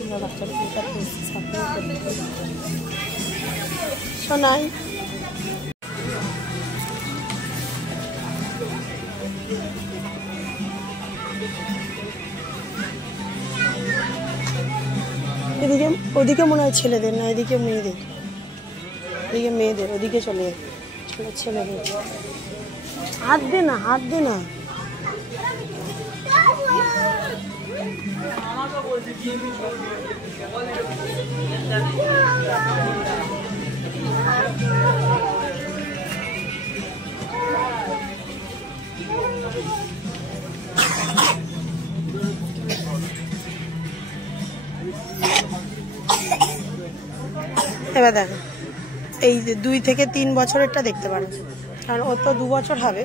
আমরা বাচ্চাদের শোনাই। এদিকে ওদিকে মনে হয় ছেলেদের, না এদিকে মেয়েদের, এদিকে মেয়েদের, ওদিকে চলে ছেলেদের। হাত দে না, হাত দে না। এবার দেখো এই 2 থেকে 3 বছরেরটা দেখতে পারো, কারণ ও তো 2 বছর হবে।